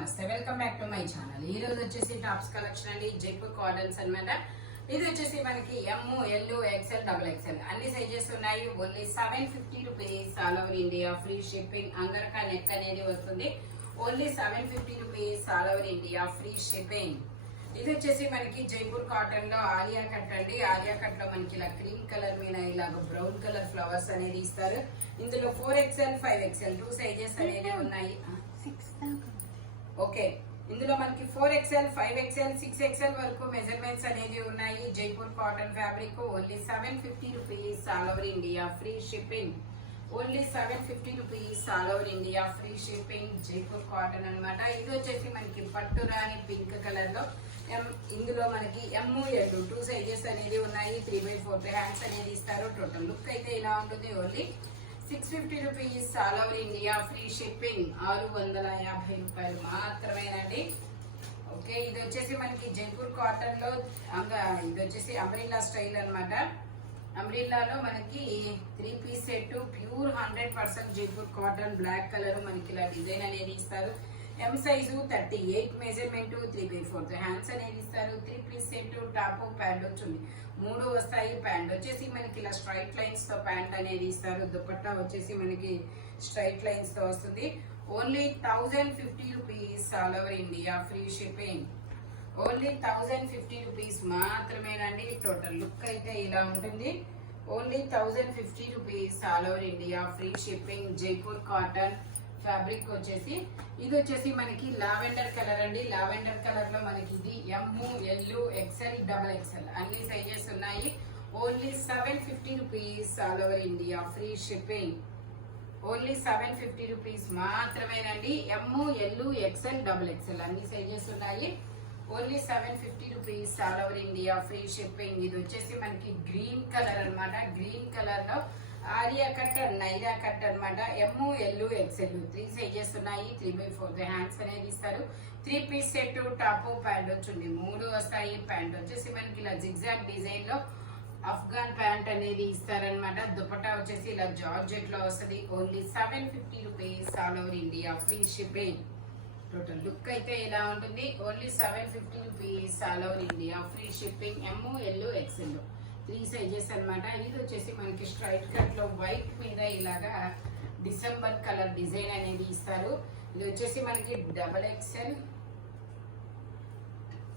నమస్తే, welcome back to my channel. ఈ రోజు వచ్చేసి టాప్స్ కలెక్షన్ అండి, జైపూర్ కాటన్స్ అన్నమాట. ఇది వచ్చేసి మనకి ఎమ్, ఎల్, ఎక్స్ఎల్, డబుల్ ఎక్స్ఎల్ అన్ని సైజెస్ ఉన్నాయి. Only 750 rupees, all over India free shipping. Angrakha neck అనేది వస్తుంది. Only 750 rupees, all over India free shipping. ఇది వచ్చేసి మనకి జైపూర్ కాటన్ లో ఆలియా కట్ అండి. ఆలియా కట్ లో మనకి ఇలా క్రీమ్ కలర్ మీద ఇలాగ బ్రౌన్ కలర్ ఫ్లవర్స్ అనేది ఇస్తారు. ఇందులో 4XL, 5XL 2 సైజెస్ అనేవి ఉన్నాయి. ఓకే, ఇందులో మనకి 4XL, 5XL, 6XL వరకు మెజర్మెంట్స్ అనేది ఉన్నాయి. Jaipur cotton fabric. Only 750 rupees, all over India free shipping. Only 750 rupees, all over India free షిప్పింగ్. జైపూర్ కాటన్ అన్నమాట. ఇది వచ్చేసి మనకి పట్టు రాని పింక్ కలర్ లో ఇందులో మనకి ఎమ్, ఎల్ 2 సైజెస్ అనేది ఉన్నాయి. 3/4 హ్యాండ్స్ అనేది ఇస్తారు. టోటల్ లుక్ అయితే ఇలా ఉంటుంది. Only 650 rupees, all over India free shipping. 650 రూపాయలు మాత్రమేనండి. ఓకే, ఇది వచ్చేసి మనకి జైపూర్ కాటన్ లో ఇది వచ్చేసి అంబ్రిల్లా స్టైల్ అన్నమాట. అంబ్రిల్లాలో మనకి 3 piece set, pure 100% Jaipur cotton, black colour మనకి ఇలా డిజైన్ అనేది ఇస్తారు. ఎం సైజు 38 మెజర్మెంట్, 3/4 హ్యాండ్స్ అనేది ఇస్తారు. 3 పీస్ సెట్, టాప్ ప్యాంట్ వచ్చింది. 3 వస్తాయి. ప్యాంట్ వచ్చేసి మనకి ఇలా స్ట్రైట్ లైన్స్ తో ప్యాంట్ అనేది ఇస్తారు. దుపట్టా వచ్చేసి మనకి స్ట్రైట్ లైన్స్ తో వస్తుంది. Only 1050 rupees, all over India free shipping. Only 1050 rupees మాత్రమేనండి. టోటల్ లుక్ అయితే ఇలా ఉంటుంది. ఓన్లీ 1050 rupees, all over India free షిప్పింగ్. జైపూర్ కాటన్ ఫ్యాబ్రిక్ వచ్చేసి ఇది వచ్చేసి మనకి లావెండర్ కలర్ అండి. లావెండర్ కలర్ లో మనకి ఇది M, L, XL, double XL అన్ని సైజెస్ ఉన్నాయి. Only 750 rupees, all over India free shipping. Only 750 rupees మాత్రమేనండి. M, L, XL, double XL అన్ని సైజెస్ ఉన్నాయి. Only 750 rupees, all over India free shipping. ఇది వచ్చేసి మనకి గ్రీన్ కలర్ అన్నమాట. గ్రీన్ కలర్ లో ఆలియా కట్, నైరా కట్ అన్నమాట. ఎమ్, ఎల్, ఎక్స్ఎల్ 3 సైజెస్ ఉన్నాయి. 3/4 హ్యాండ్స్ అనేది ఇస్తారు. 3 పీస్ సెట్, టాప్ ప్యాంట్ వచ్చింది. 3 వస్తాయి. ప్యాంట్ వచ్చేసి మనకి ఇలా జిగ్జాగ్ డిజైన్ లో అఫ్ఘాన్ ప్యాంట్ అనేది ఇస్తారనమాట. దుపట్టా వచ్చేసి ఇలా జార్జెట్ లో వస్తుంది. Only 750 rupees, all over India free shipping. Total look అయితే ఇలా ఉంటుంది. Only 750 rupees, all over India free shipping. M, L, XL 3 sizes అన్నమాట. ఇది వచ్చేసి మనకి స్ట్రైట్ కట్ లో వైట్ మీద ఇలాగా డిసెంబర్ కలర్ డిజైన్ అనేది ఇస్తారు. ఇది వచ్చేసి మనకి డబల్ ఎక్స్ఎల్.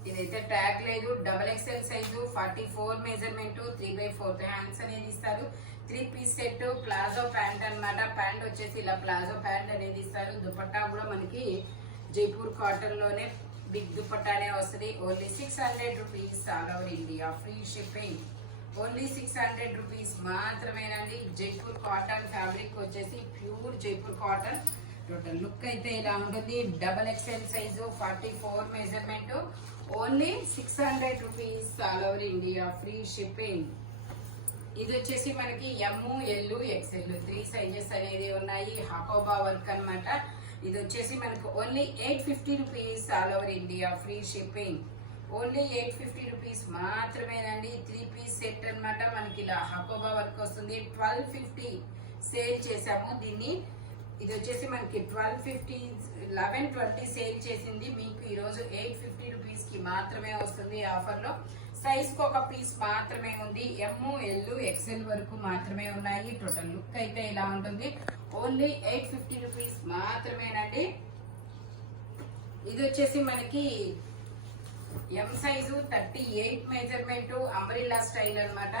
ఇదైతే ట్యాగ్ లేదు. Double XL size 44 measurement, 3/4 hands అనేది ఇస్తారు. 3 పీస్ సెట్, ప్లాజో ప్యాంట్ అన్నమాట. ప్యాంట్ వచ్చేసి ఇలా ప్లాజో ప్యాంట్ అనేది ఇస్తారు. దుపట్టా కూడా మనకి జైపూర్ కాటన్ లోనే బిగ్ దుపట్టానే వస్తుంది. Only 600 rupees, all over India free shipping. Only 600 rupees మాత్రమేనండి. జైపూర్ కాటన్ ఫ్యాబ్రిక్ వచ్చేసి pure Jaipur cotton. Total look అయితే ఇలా ఉంటుంది. Double XL size 44 measurement. Only 600 rupees, all over India free shipping. ఇది వచ్చేసి మనకి ఎమ్, ఎల్, ఎక్స్ఎల్ 3 సైజెస్ అనేది ఉన్నాయి. హకోబా వర్క్ అన్నమాట. ఇది వచ్చేసి మనకు only 850 rupees, all over India free shipping. Only 850 rupees మాత్రమేనండి. 3 పీస్ సెట్ అన్నమాట. మనకి ఇలా హకోబా వర్క్ వస్తుంది. 1250 సేల్ చేసాము దీన్ని. ఇది వచ్చేసి మనకి 1250, 1120 సేల్ చేసింది. మీకు ఈరోజు 850 రూపీస్ కి మాత్రమే వస్తుంది ఆఫర్ లో. సైజ్ కు ఒక పీస్ మాత్రమే ఉంది. ఎమ్, ఎల్, ఎక్స్ఎల్ వరకు మాత్రమే ఉన్నాయి. టోటల్ లుక్ అయితే ఇలా ఉంటుంది. ఓన్లీ 850 రూపీస్ మాత్రమేనండి. ఇది వచ్చేసి మనకి M size 38 measurement, umbrella style అన్నమాట.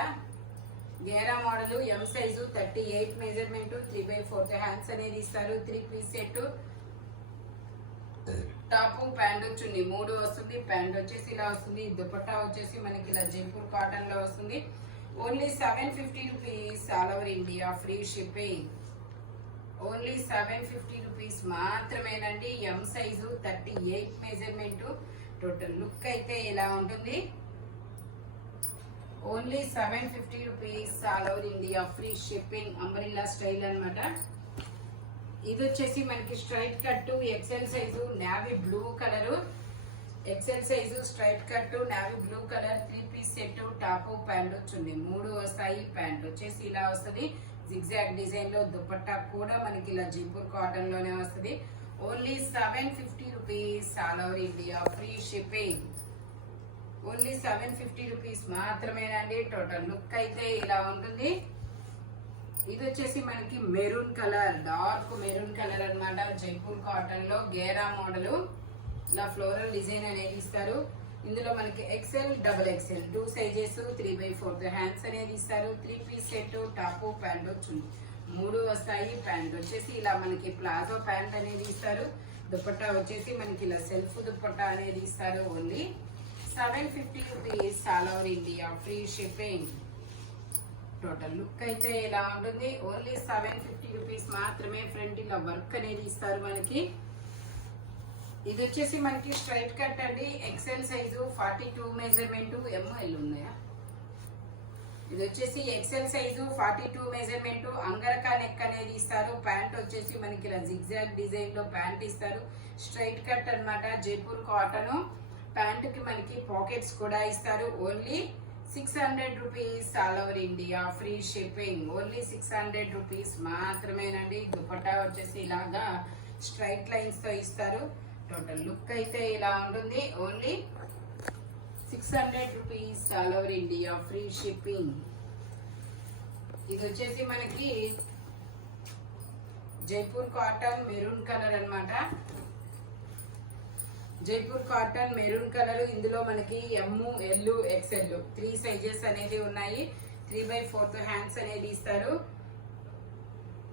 గేరా model. M size 38 measurement, 3/4 hands అనేది ఇస్తారు. 3 పీస్ సెట్, టాప్ ప్యాంట్ వచ్చింది. 3 వస్తుంది. ప్యాంట్ వచ్చేసి ఇలా వస్తుంది. దుపట్టా వచ్చేసి మనకి ఇలా జైపూర్ కాటన్ లో వస్తుంది. Only 750 rupees, all over India free shipping. Only 750 rupees మాత్రమేనండి. M size 38 measurement. Total look అయితే ఇలా ఉంటుంది. Only 750 rupees, all over India free shipping. Umbrella style అన్నమాట. ఇది వచ్చేసి మనకి straight cut, XL size navy blue colour. XL size straight cut, navy blue colour. 3 piece set, top pant వచ్చింది. 3 వస్తాయి. Pant వచ్చేసి ఇలా వస్తుంది. జిగ్జాగ్ డిజైన్ లో. దుపట్టా కూడా మనకి ఇలా జైపూర్ కాటన్ లోనే వస్తుంది. Only 750 rupees all over India, free shipping. Only 750 rupees మాత్రమేనండి. టోటల్ లుక్ అయితే ఇలా ఉంటుంది. ఇది వచ్చేసి మనకి maroon colour, dark maroon colour అన్నమాట. జైపూర్ కాటన్ లో గేరా మోడల్, ఇలా ఫ్లోరల్ డిజైన్ అనేది ఇస్తారు. ఇందులో మనకి XL, double XL 2 sizes, 3/4 hands అనేది ఇస్తారు. 3 పీస్ సెట్, టాప్ ప్యాంట్ వచ్చింది, 3 వస్తాయి. ప్యాంట్ వచ్చేసి ఇలా మనకి ప్లాజో ప్యాంట్ అనేది ఇస్తారు. దుపట్టా వచ్చేసి మనకి ఇలా సెల్ఫ్ దుపట్టా అనేది ఇస్తారు. Only 750 rupees all over India, free shipping. Total look అయితే ఇలా ఉంటుంది. ఓన్లీ 750 రూపీస్ మాత్రమే. ఫ్రంట్ ఇలా వర్క్ అనేది ఇస్తారు మనకి. ఇది వచ్చేసి మనకి స్ట్రైట్ కట్ అండి. ఎక్సెల్ సైజు 42 మెజర్మెంట్, ఎంఎల్ ఉన్నాయా. ఇది వచ్చేసి XL size 42 measurement, angrakha neck అనేది ఇస్తారు. ప్యాంట్ వచ్చేసి మనకి ఇలా జిగ్జాగ్ డిజైన్ లో ప్యాంట్ ఇస్తారు. స్ట్రైట్ కట్ అన్నమాట, జైపూర్ కాటన్. ప్యాంట్ కి మనకి పాకెట్స్ కూడా ఇస్తారు. Only 600 rupees all over India, free shipping. Only 600 rupees మాత్రమేనండి. దుపట్టా వచ్చేసి ఇలాగా స్ట్రైట్ లైన్స్ తో ఇస్తారు. టోటల్ లుక్ అయితే ఇలా ఉంటుంది. Only 600 rupees all over India, free shipping. ఇది వచ్చేసి మనకి జైపూర్ కాటన్ మెరూన్ కలర్ అన్నమాట. Jaipur cotton maroon colour. ఇందులో మనకి ఎమ్, ఎల్, ఎక్స్ఎల్ 3 సైజెస్ అనేది ఉన్నాయి. 3/4 హ్యాండ్స్ అనేది ఇస్తారు.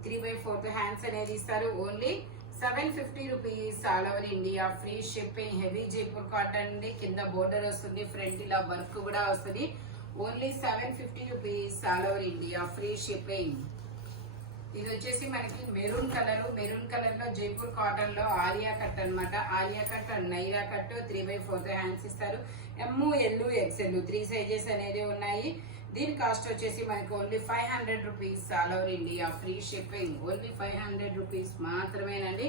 3/4 హ్యాండ్స్ అనేది ఇస్తారు. Only 750 rupees all over India, free shipping. Heavy Jaipur cotton అండి. కింద బోర్డర్ వస్తుంది, ఫ్రంట్ ఇలా వర్క్ కూడా వస్తుంది. Only 750 rupees all over India, free shipping. ఇది వచ్చేసి మనకి మెరూన్ కలర్. మెరూన్ కలర్ లో జైపూర్ కాటన్ లో ఆలియా కట్ అన్నమాట. Alia cut and Naira cut 3/4 hands ఇస్తారు. ఎమ్, ఎల్, ఎక్స్ఎల్ 3 సైజెస్ అనేది ఉన్నాయి. దీని కాస్ట్ వచ్చేసి మనకి only 500 rupees all over India, free shipping. Only 500 rupees మాత్రమేనండి.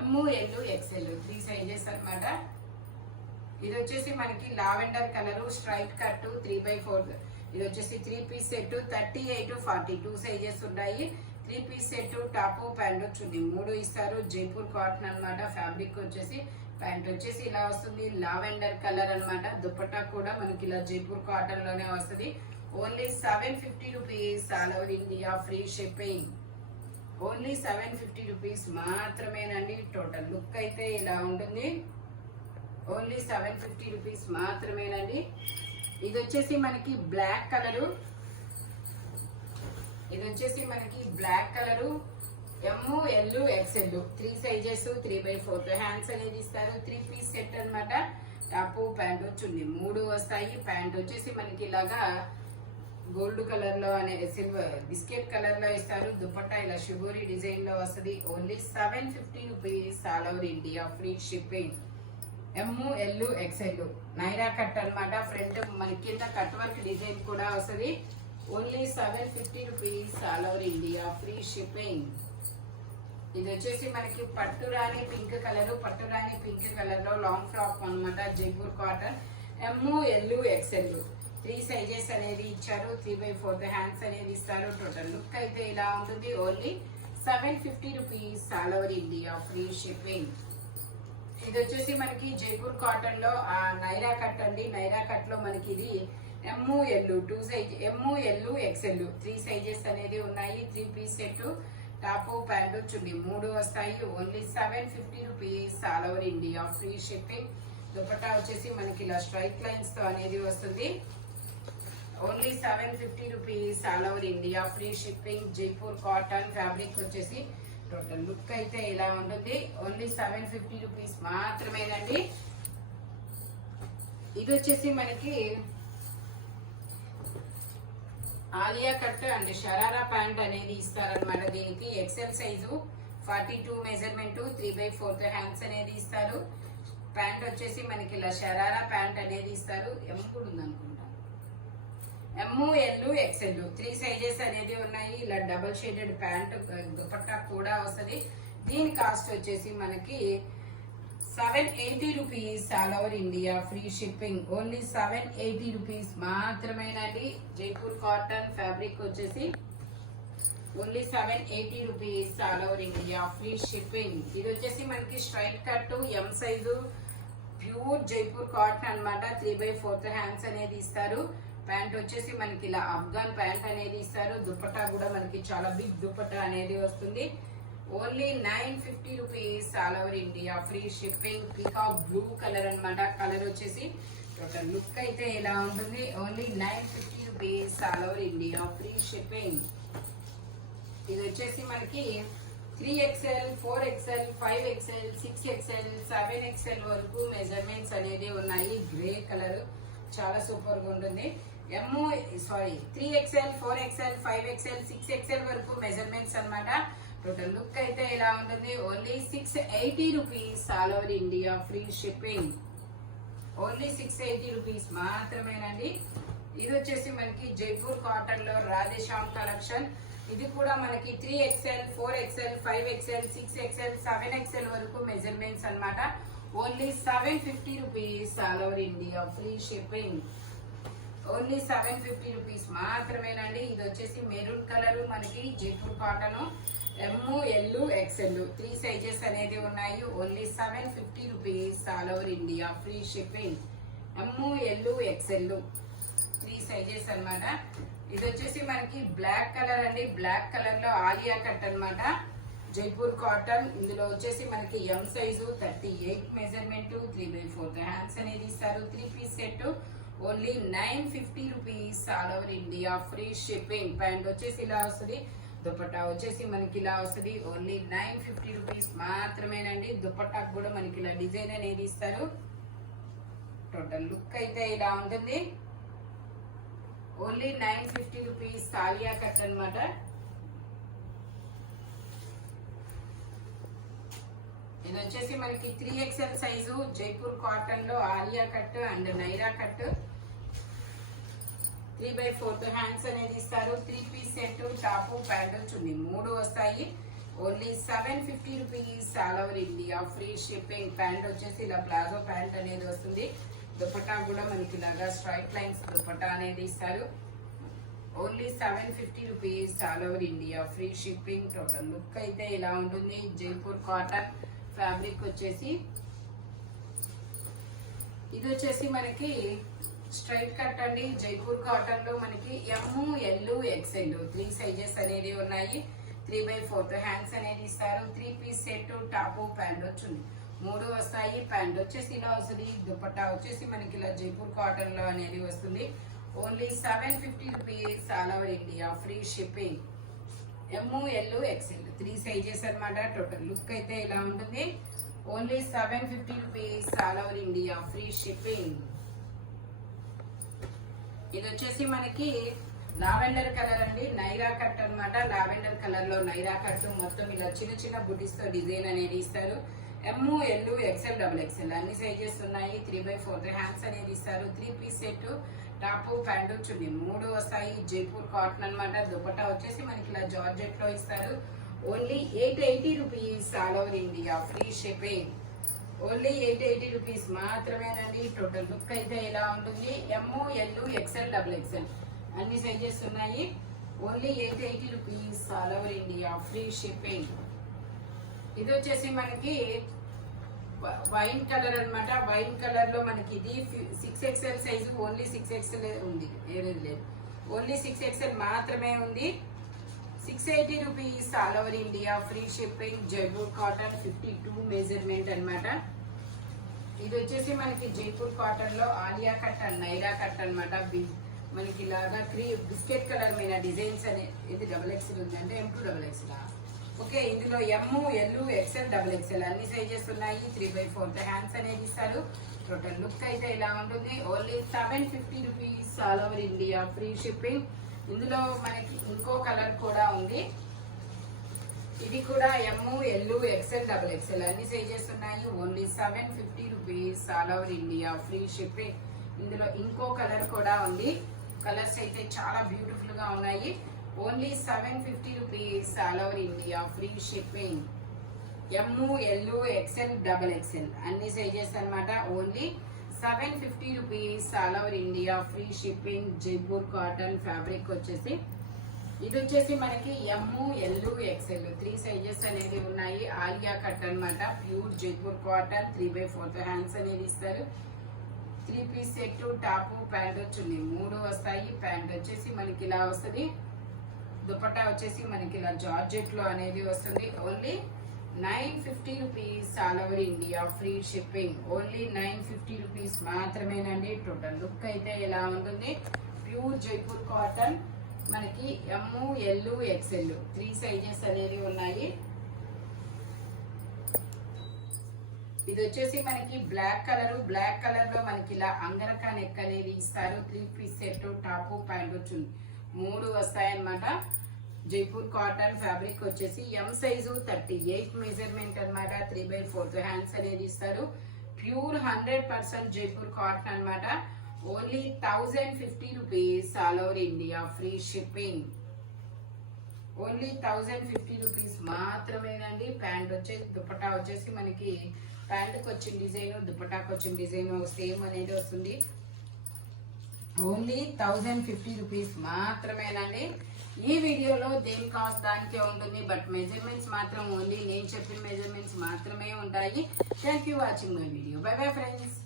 ఎమ్, ఎల్, ఎక్స్ఎల్ 3 సైజెస్ అన్నమాట. ఇది వచ్చేసి మనకి లావెండర్ కలర్, స్ట్రైట్ కట్ 3/4. ఇది వచ్చేసి 3 పీస్ సెట్, 38, 42 సైజెస్ ఉన్నాయి. 3 పీస్ సెట్, టాప్ ప్యాంట్ చున్నీ 3 ఇస్తారు. జైపూర్ కాటన్ అన్నమాట. ఫ్యాబ్రిక్ వచ్చేసి ప్యాంట్ వచ్చేసి ఇలా వస్తుంది, లావెండర్ కలర్ అన్నమాట. దుపట్టా కూడా మనకి ఇలా జైపూర్ కాటన్ లోనే వస్తుంది. Only 750 rupees all over India, free shipping. Only 750 rupees మాత్రమేనండి. టోటల్ లుక్ అయితే ఇలా ఉంటుంది. ఓన్లీ 750 రూపీస్ మాత్రమేనండి. ఇది వచ్చేసి మనకి బ్లాక్ కలరు. ఇది వచ్చేసి మనకి బ్లాక్ కలరు, ఎమ్, ఎల్, ఎక్స్ఎల్ 3 సైజెస్, 3/4 హ్యాండ్స్ అనేది ఇస్తారు. 3 పీస్ సెట్ అన్నమాట. టాప్ ప్యాంట్ చున్నీ 3 వస్తాయి. ప్యాంట్ వచ్చేసి మనకి ఇలాగా గోల్డ్ కలర్ లో అనే సిల్వర్ బిస్కెట్ కలర్ లో ఇస్తారు. దుపట్టా ఇలా షుగోరీ డిజైన్ లో వస్తుంది. Only 750 rupees all over India, free shipping. M, L, XL Naira cut అన్నమాట. ఫ్రంట్ మనకి కింద కట్ వర్క్ డిజైన్ కూడా వస్తుంది. Only 750 rupees all over India, free shipping. ఇది వచ్చేసి మనకి పట్టురాణి పింక్ కలర్. పట్టురాణి పింక్ కలర్ లో లాంగ్ ఫ్రాక్ అన్నమాట. Jaipur cotton. M, L, XL 3 sizes అనేది ఇచ్చారు. 3/4 హ్యాండ్స్ అనేది ఇస్తారు. టోటల్ లుక్ అయితే ఇలా ఉంటుంది. Only 750 rupees all over India, free shipping. ఇది వచ్చేసి మనకి జైపూర్ కాటన్ లో నైరా కట్ అండి. నైరా కట్ లో మనకి ఇది ఎమ్, ఎల్ 2 సైజ్, ఎమ్, ఎల్, ఎక్స్ఎల్ 3 సైజెస్ అనేది ఉన్నాయి. 3 పీస్ సెట్, టాప్ ప్యాంట్ చున్నీ 3 వస్తాయి. Only 750 rupees all over India, free shipping. Dupatta వచ్చేసి మనకి ఇలా స్ట్రైట్ లైన్స్ తో అనేది వస్తుంది. Only 750 rupees all over India, free షిప్పింగ్. జైపూర్ కాటన్ ఫ్యాబ్రిక్ వచ్చేసి టోటల్ లుక్ అయితే ఇలా ఉంటుంది. ఓన్లీ 750 రూపీస్ మాత్రమేనండి. ఇది వచ్చేసి మనకి Alia cut and sharara pant అనేది ఇస్తారనమాట. దీనికి ఎక్సెల్ సైజు 42 మెజర్మెంట్, 3/4 హ్యాండ్స్ అనేది ఇస్తారు. ప్యాంట్ వచ్చేసి మనకి ఇలా షరారా ప్యాంట్ అనేది ఇస్తారు. ఎమ్ కూడా ఉంది అనుకుంటా. ఎమ్, ఎల్, ఎక్స్ఎల్ 3 సైజెస్ అనేది ఉన్నాయి. ఇలా డబుల్ షేడెడ్ ప్యాంట్ దుపట్టా కూడా వస్తుంది. దీని కాస్ట్ వచ్చేసి మనకి 780 rupees all over India, free shipping. Only 780 rupees మాత్రమేనండి. జైపూర్ కాటన్ ఫ్యాబ్రిక్ వచ్చేసి only 780 rupees all over India free shipping. ఇది వచ్చేసి మనకి straight cut M size pure Jaipur cotton అన్నమాట. 3/4 హ్యాండ్స్ అనేది ఇస్తారు. ప్యాంట్ వచ్చేసి మనకి ఇలా అఫ్ఘాన్ ప్యాంట్ అనేది ఇస్తారు. దుపట్టా కూడా మనకి చాలా బిగ్ దుపట్టా అనేది వస్తుంది. Only 950 rupees all over India free shipping. Peacock blue colour అన్నమాట. కలర్ వచ్చేసి టోటల్ లుక్ అయితే ఇలా ఉంటుంది. Only 950 rupees all over India free shipping. ఇది వచ్చేసి మనకి 3XL, 4XL, 5XL, 6XL, 7XL వరకు మెజర్మెంట్స్ అనేది ఉన్నాయి. గ్రే కలర్ చాలా సూపర్ గా ఉంటుంది. 3XL, 4XL, 5XL, 6XL వరకు మెజర్మెంట్స్ అన్నమాట. టోటల్ లుక్ అయితే ఇలా ఉంటుంది. Only 680 rupees all over India free shipping. Only 680 rupees మాత్రమేనండి. ఇది వచ్చేసి మనకి జైపూర్ కాటన్ లో రాధేశ్యామ్ కలెక్షన్. ఇది కూడా మనకి 3XL, 4XL, 5XL, 6XL, 7XL వరకు మెజర్మెంట్స్ అన్నమాట. Only 750 rupees all over India free shipping. Only 750 rupees మాత్రమేనండి. ఇది వచ్చేసి మెరూన్ కలర్ మనకి Jaipur cotton ML, XL 3 sizes అనేది ఉన్నాయి. Only 750 rupees all over India free shipping. ML, XL 3 sizes అన్నమాట. ఇది వచ్చేసి మనకి బ్లాక్ కలర్ అండి. బ్లాక్ కలర్ లో ఆలియా కట్ అన్నమాట. జైపూర్ కాటన్. ఇందులో వచ్చేసి మనకి ఎం సైజు 38 మెజర్మెంట్ 3/4 హ్యాండ్స్ అనేది ఇస్తారు. 3 piece set. Only 950 rupees all over India free shipping. Pant వచ్చేసి ఇలా వస్తుంది. దుపట్టా వచ్చేసి మనకి ఇలా వస్తుంది. ఓన్లీ 950 రూపీస్ మాత్రమేనండి. దుపట్టాకు కూడా మనకి ఇలా డిజైన్ అనేది ఇస్తారు. టోటల్ లుక్ అయితే ఇలా ఉంటుంది. ఓన్లీ 950 రూపీస్ ఆలియా కట్ అన్నమాట. ఇది వచ్చేసి మనకి 3XL సైజు జైపూర్ కాటన్ లో Alia cut and Naira cut. 3/4 hands అనేది ఇస్తారు. 3 పీస్ సెట్. టాప్, ప్యాంటు, చున్నీ 3 వస్తాయి. Only 750 rupees all over India free shipping. Pant వచ్చేసి ఇలా ప్లాజో ప్యాంట్ అనేది వస్తుంది. దుపట్టా కూడా మనకి ఇలాగా స్ట్రైట్ లైన్స్ దుపట్టా అనేది ఇస్తారు. Only 750 rupees all over India free shipping. Total look అయితే ఇలా ఉంటుంది. జైపూర్ కాటన్ ఫ్యాబ్రిక్ వచ్చేసి ఇది వచ్చేసి మనకి స్ట్రైట్ కట్ అండి. జైపూర్ కాటన్ లో మనకి ML, XL 3 సైజెస్ అనేది ఉన్నాయి. 3/4 హ్యాండ్స్ అనేది ఇస్తారు. 3 పీస్ సెట్. టాప్, ప్యాంట్ వచ్చింది 3 వస్తాయి. ప్యాంట్ వచ్చేసి ఇలా వస్తుంది. దుపట్టా వచ్చేసి మనకి ఇలా జైపూర్ కాటన్ లో అనేది వస్తుంది. Only 750 rupees all over India free shipping. ML, XL 3 sizes అన్నమాట. టోటల్ లుక్ అయితే ఇలా ఉంటుంది. Only 750 rupees all over India free shipping. ఇది వచ్చేసి మనకి లావెండర్ కలర్ అండి. నైరా కట్ అన్నమాట. లావెండర్ కలర్ లో నైరా కట్ మొత్తం ఇలా చిన్న చిన్న బుటీస్ తో డిజైన్ అనేది ఇస్తారు. ML, XL, XXL అన్ని సైజెస్ ఉన్నాయి. 3/4 హ్యాండ్స్ అనేది ఇస్తారు. 3 పీస్ సెట్. టాప్, ప్యాంటు, చున్నీ 3 వస్తాయి. జైపూర్ కాటన్ అన్నమాట. దుపట్టా వచ్చేసి మనకి ఇలా జార్జెట్ లో ఇస్తారు. Only 880 rupees all over India free shipping. Only 880 rupees మాత్రమేనండి. టోటల్ లుక్ అయితే ఇలా ఉంటుంది. ML, XL, XXL అన్ని సైజెస్ ఉన్నాయి. Only 880 rupees all over India free shipping. ఇది వచ్చేసి మనకి వైన్ కలర్ అన్నమాట. వైన్ కలర్ లో మనకి ఇది 6XL సైజు. ఓన్లీ 6XL ఉంది, ఏది లేదు. ఓన్లీ 6XL మాత్రమే ఉంది. 680 rupees all over India free షిప్పింగ్. జైపూర్ కాటన్ 52 మెజర్మెంట్ అన్నమాట. ఇది వచ్చేసి మనకి జైపూర్ కాటన్ లో Alia cut and Naira cut అన్నమాట. మనకి ఇలాగా బిస్కెట్ కలర్ మీద డిజైన్స్ అనేది. ఇది XXL ఉంది అంటే M2XXL. ఓకే, ఇందులో ML, XL, XXL అన్ని సైజెస్ ఉన్నాయి. 3/4 హ్యాండ్స్ అనేది ఇస్తారు. టోటల్ లుక్ అయితే ఇలా ఉంటుంది. Only 750 rupees all over India free shipping. ఇందులో మనకి ఇంకో కలర్ కూడా ఉంది. ఇది కూడా ML, XL, XXL అన్ని సైజెస్ ఉన్నాయి. Only 750 rupees all over India free shipping. ఇందులో ఇంకో కలర్ కూడా ఉంది. కలర్స్ అయితే చాలా బ్యూటిఫుల్ గా ఉన్నాయి. Only 750 rupees all over India free shipping. ML, XL, XXL అన్ని సైజెస్ అన్నమాట. Only 750 rupees all over India free షిప్పింగ్. జైపూర్ కాటన్ ఫ్యాబ్రిక్ వచ్చేసి ఇది వచ్చేసి మనకి ఎమ్ ఎల్ ఎక్స్ఎల్ 3 సైజెస్ అనేది ఉన్నాయి. ఆలియా కట్ అన్నమాట. ప్యూర్ జైపూర్ కాటన్ 3/4 హ్యాండ్స్ అనేది ఇస్తారు. 3 పీస్ సెట్ టాప్ ప్యాంట్ వచ్చింది 3 వస్తాయి. ప్యాంట్ వచ్చేసి మనకి ఇలా వస్తుంది. దుపట్టా వచ్చేసి మనకి ఇలా జార్జెట్ లో అనేది వస్తుంది. Only 950 rupees all over India free shipping. Only 950 rupees మాత్రమేనండి. టోటల్ లుక్ అయితే ఇలా ఉంటుంది. ప్యూర్ జైపూర్ కాటన్ మనకి ఎమ్ ఎల్ ఎక్స్ఎల్ 3 సైజెస్ అనేవి ఉన్నాయి. ఇది వచ్చేసి మనకి బ్లాక్ కలర్ లో మనకి ఇలా అంగరకా నెక్ అనేది ఇస్తారు. 3 పీస్ సెట్ టాప్ ప్యాంట్ వచ్చింది 3 వస్తాయన్నమాట. జైపూర్ కాటన్ ఫ్యాబ్రిక్ వచ్చేసి ఎం సైజు 38 మెజర్మెంట్ అన్నమాట. 3/4 హ్యాండ్స్ అనేది ఇస్తారు. ప్యూర్ 100% జైపూర్ కాటన్ అన్నమాట. Only 1050 rupees all over India free shipping. Only 1050 rupees మాత్రమేనండి. ప్యాంట్ వచ్చేసి దుపట్టా వచ్చేసి మనకి ప్యాంటుకి వచ్చిన డిజైన్ దుపట్టాకి వచ్చిన డిజైన్ సేమ్ అనేది వస్తుంది. ఓన్లీ 1050 రూపీస్ మాత్రమేనండి. ఈ వీడియోలో దేని కాస్ట్ దానికే ఉంటుంది. బట్ మెజర్మెంట్స్ మాత్రం ఓన్లీ నేను చెప్పిన మెజర్మెంట్స్ మాత్రమే ఉంటాయి. Thank you watching my video. By bye friends.